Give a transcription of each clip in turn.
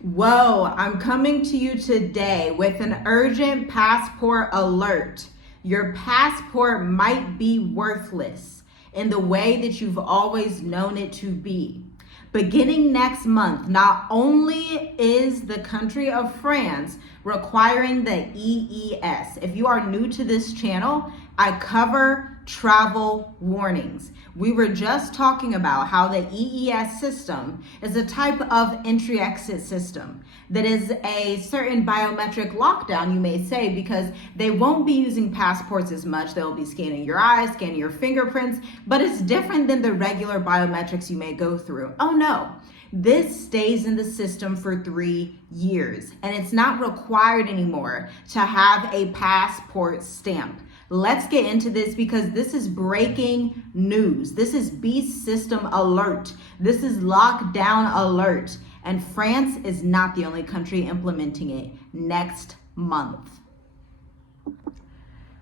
Whoa, I'm coming to you today with an urgent passport alert. Your passport might be worthless in the way that you've always known it to be. Beginning next month, not only is the country of France requiring the EES. If you are new to this channel, I cover travel warnings. We were just talking about how the EES system is a type of entry-exit system that is a certain biometric lockdown, you may say, because they won't be using passports as much. They'll be scanning your eyes, scanning your fingerprints, but it's different than the regular biometrics you may go through. Oh no. This stays in the system for 3 years, and it's not required anymore to have a passport stamp. Let's get into this because this is breaking news. This is beast system alert. This is lockdown alert. And France is not the only country implementing it next month.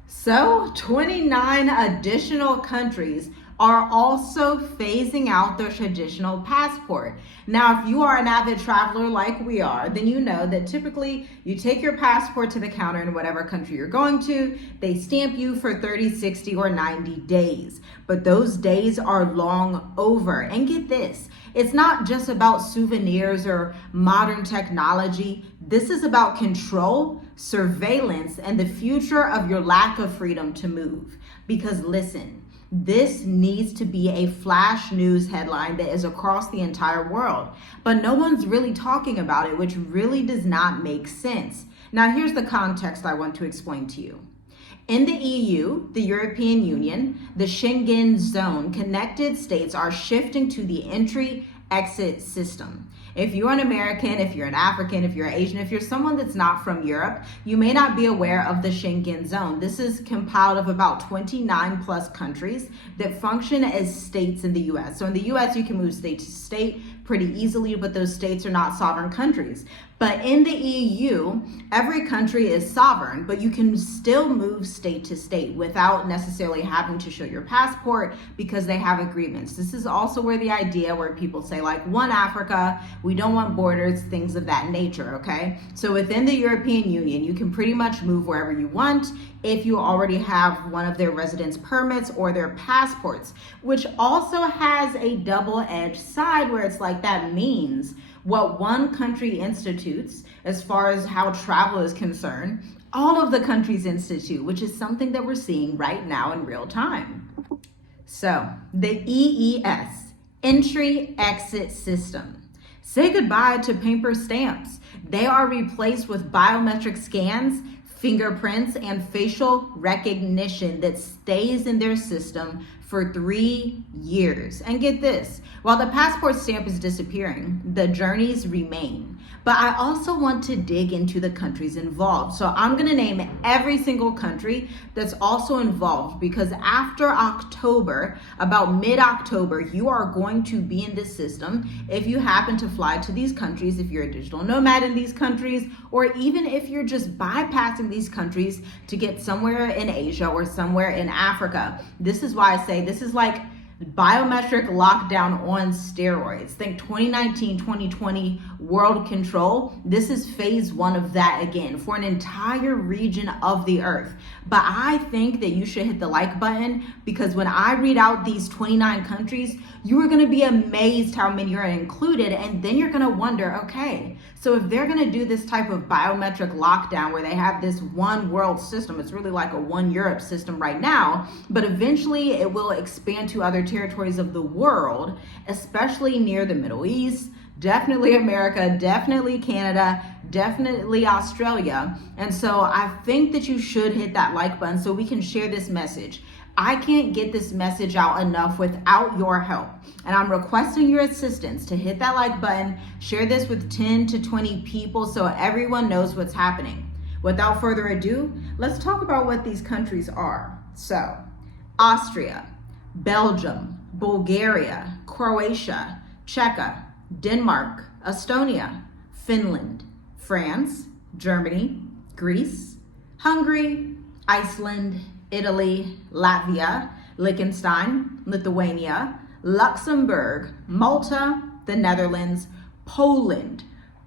So 29 additional countries are also phasing out their traditional passport. Now, if you are an avid traveler like we are, then you know that typically you take your passport to the counter in whatever country you're going to, they stamp you for 30, 60, or 90 days. But those days are long over. And get this, it's not just about souvenirs or modern technology. This is about control, surveillance, and the future of your lack of freedom to move. Because listen, this needs to be a flash news headline that is across the entire world, but no one's really talking about it, which really does not make sense. Now, here's the context I want to explain to you. In the EU, the European Union, the Schengen Zone, connected states are shifting to the entry-exit system. If you're an American, if you're an African, if you're Asian, if you're someone that's not from Europe, you may not be aware of the Schengen Zone. This is compiled of about 29 plus countries that function as states in the US. So in the US, you can move state to state pretty easily, but those states are not sovereign countries. But in the EU, every country is sovereign, but you can still move state to state without necessarily having to show your passport because they have agreements. This is also where the idea where people say like one Africa, we don't want borders, things of that nature, okay? So within the European Union, you can pretty much move wherever you want if you already have one of their residence permits or their passports, which also has a double-edged side where it's like that means what one country institutes as far as how travel is concerned, all of the countries institute, which is something that we're seeing right now in real time. So the EES, entry-exit system. Say goodbye to paper stamps. They are replaced with biometric scans, fingerprints, and facial recognition that stays in their system for 3 years. And get this, while the passport stamp is disappearing, the journeys remain. But I also want to dig into the countries involved. So I'm gonna name every single country that's also involved because after October, about mid-October, you are going to be in this system if you happen to fly to these countries, if you're a digital nomad in these countries, or even if you're just bypassing these countries to get somewhere in Asia or somewhere in Africa. This is why I say this is like biometric lockdown on steroids. Think 2019, 2020 world control. This is phase 1 of that again for an entire region of the earth. But I think that you should hit the like button because when I read out these 29 countries, you are going to be amazed how many are included. And then you're going to wonder, okay, so if they're going to do this type of biometric lockdown where they have this one world system, it's really like a one Europe system right now, but eventually it will expand to other territories of the world, especially near the Middle East, definitely America, definitely Canada, definitely Australia. And so I think that you should hit that like button so we can share this message. I can't get this message out enough without your help. And I'm requesting your assistance to hit that like button, share this with 10 to 20 people so everyone knows what's happening. Without further ado, let's talk about what these countries are. So, Austria, Belgium, Bulgaria, Croatia, Czechia, Denmark, Estonia, Finland, France, Germany, Greece, Hungary, Iceland, Italy, Latvia, Liechtenstein, Lithuania, Luxembourg, Malta, the Netherlands, Poland,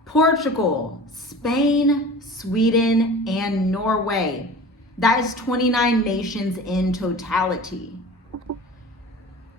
Portugal, Spain, Sweden, and Norway. That is 29 nations in totality.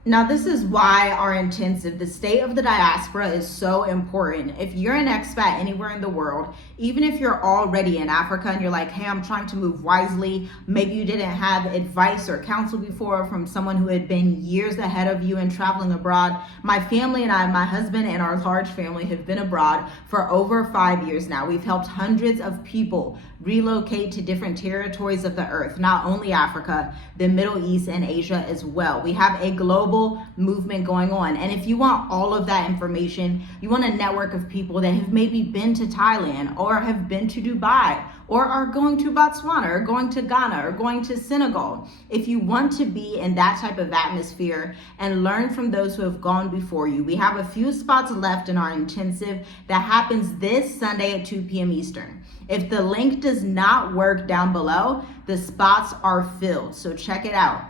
Now, this is why our intensive, the state of the diaspora, is so important. If you're an expat anywhere in the world, even if you're already in Africa and you're like, hey, I'm trying to move wisely, maybe you didn't have advice or counsel before from someone who had been years ahead of you in traveling abroad. My family and I, my husband and our large family, have been abroad for over 5 years now. We've helped hundreds of people relocate to different territories of the earth, not only Africa, the Middle East and Asia as well. We have a global movement going on. And if you want all of that information, you want a network of people that have maybe been to Thailand or have been to Dubai or are going to Botswana or going to Ghana or going to Senegal. If you want to be in that type of atmosphere and learn from those who have gone before you, we have a few spots left in our intensive that happens this Sunday at 2 p.m. Eastern. If the link does not work down below, the spots are filled. So check it out.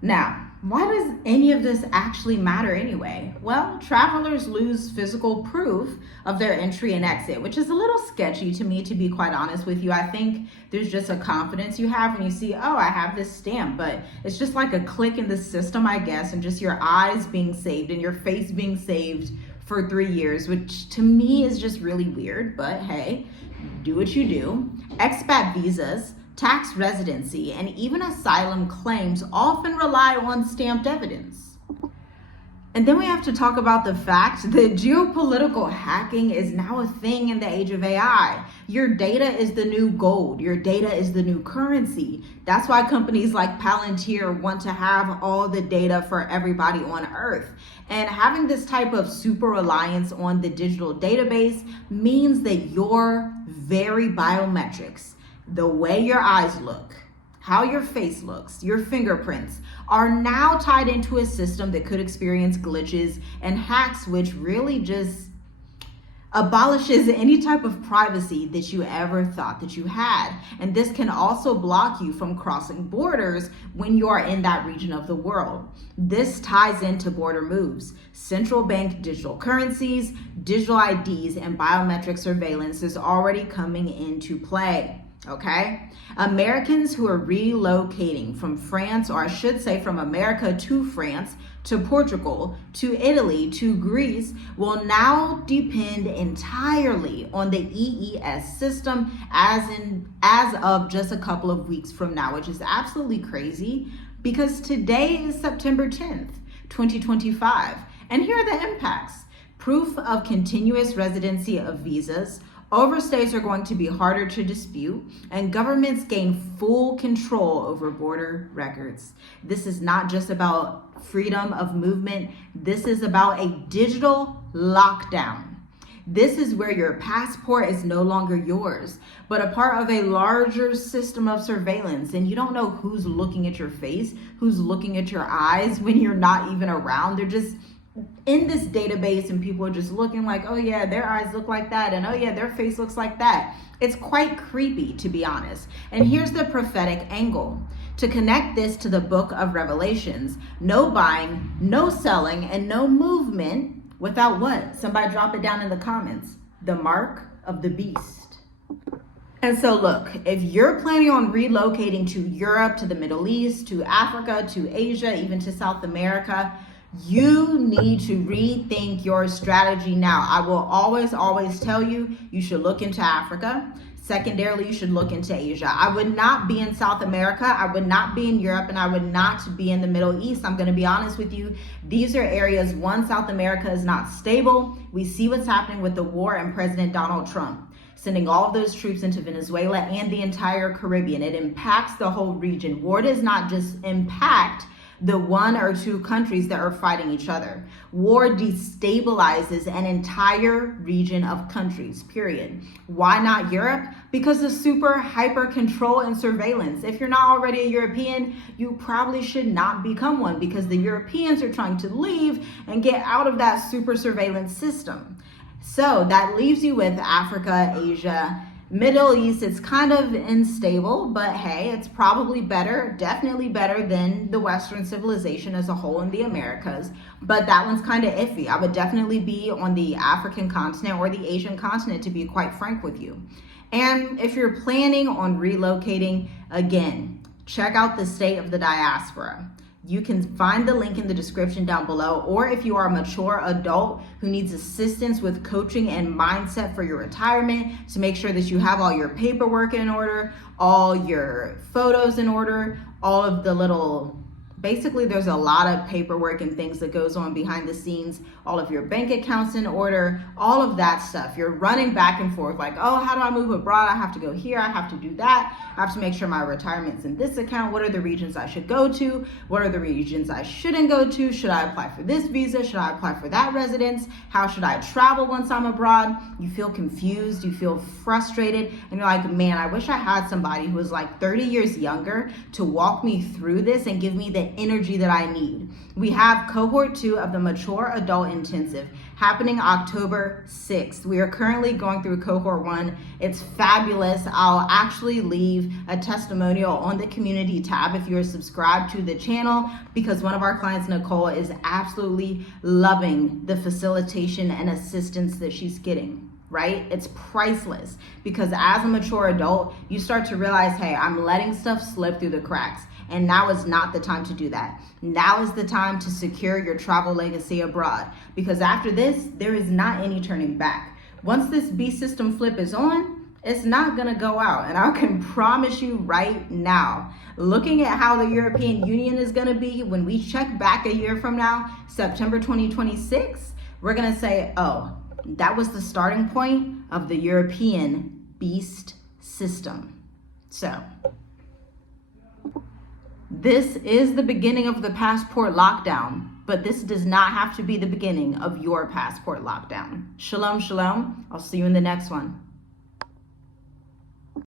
Now, why does any of this actually matter anyway? Well, travelers lose physical proof of their entry and exit, which is a little sketchy to me, to be quite honest with you. I think there's just a confidence you have when you see, oh, I have this stamp, but it's just like a click in the system, I guess, and just your eyes being saved and your face being saved for 3 years, which to me is just really weird, but hey, do what you do. Expat visas, tax residency, and even asylum claims often rely on stamped evidence. And then we have to talk about the fact that geopolitical hacking is now a thing in the age of AI. Your data is the new gold. Your data is the new currency. That's why companies like Palantir want to have all the data for everybody on Earth. And having this type of super reliance on the digital database means that your very biometrics, the way your eyes look, how your face looks, your fingerprints, are now tied into a system that could experience glitches and hacks, which really just abolishes any type of privacy that you ever thought that you had. And this can also block you from crossing borders when you are in that region of the world. This ties into border moves. Central bank digital currencies, digital IDs, and biometric surveillance is already coming into play. Okay, Americans who are relocating from France, or I should say from America to France, to Portugal, to Italy, to Greece, will now depend entirely on the EES system as of just a couple of weeks from now, which is absolutely crazy because today is September 10th, 2025. And here are the impacts. Proof of continuous residency of visas. Overstays are going to be harder to dispute, and governments gain full control over border records. This is not just about freedom of movement. This is about a digital lockdown. This is where your passport is no longer yours, but a part of a larger system of surveillance, and you don't know who's looking at your face, who's looking at your eyes when you're not even around. They're just in this database and people are just looking like, oh yeah, their eyes look like that, and oh yeah, their face looks like that. It's quite creepy, to be honest. And here's the prophetic angle. To connect this to the book of Revelations, no buying, no selling, and no movement without what? Somebody drop it down in the comments. The mark of the beast. And so look, if you're planning on relocating to Europe, to the Middle East, to Africa, to Asia, even to South America, you need to rethink your strategy now. I will always tell you, you should look into Africa. Secondarily, you should look into Asia. I would not be in South America. I would not be in Europe, and I would not be in the Middle East. I'm going to be honest with you. These are areas, one, South America is not stable. We see what's happening with the war and President Donald Trump sending all of those troops into Venezuela and the entire Caribbean. It impacts the whole region. War does not just impact the 1 or 2 countries that are fighting each other. War destabilizes an entire region of countries, period. Why not Europe? Because of super hyper control and surveillance. If you're not already a European, you probably should not become one because the Europeans are trying to leave and get out of that super surveillance system. So that leaves you with Africa, Asia, Middle East, it's kind of unstable, but hey, it's probably better, definitely better than the Western civilization as a whole in the Americas. But that one's kind of iffy. I would definitely be on the African continent or the Asian continent, to be quite frank with you. And if you're planning on relocating, again, check out the state of the diaspora. You can find the link in the description down below, or if you are a mature adult who needs assistance with coaching and mindset for your retirement to make sure that you have all your paperwork in order, all your photos in order, all of the little, basically there's a lot of paperwork and things that goes on behind the scenes, all of your bank accounts in order, all of that stuff. You're running back and forth like, oh, how do I move abroad? I have to go here, I have to do that. I have to make sure my retirement's in this account. What are the regions I should go to? What are the regions I shouldn't go to? Should I apply for this visa? Should I apply for that residence? How should I travel once I'm abroad? You feel confused, you feel frustrated, and you're like, man, I wish I had somebody who was like 30 years younger to walk me through this and give me the energy that I need. We have cohort 2 of the Mature Adult Intensive happening October 6th. We are currently going through cohort 1. It's fabulous. I'll actually leave a testimonial on the community tab if you're subscribed to the channel, because one of our clients, Nicole, is absolutely loving the facilitation and assistance that she's getting. Right? It's priceless, because as a mature adult, you start to realize, hey, I'm letting stuff slip through the cracks. And now is not the time to do that. Now is the time to secure your travel legacy abroad, because after this, there is not any turning back. Once this B system flip is on, it's not gonna go out. And I can promise you right now, looking at how the European Union is gonna be when we check back a year from now, September 2026, we're gonna say, oh, that was the starting point of the European beast system. So this is the beginning of the passport lockdown, but this does not have to be the beginning of your passport lockdown. Shalom, shalom. I'll see you in the next one.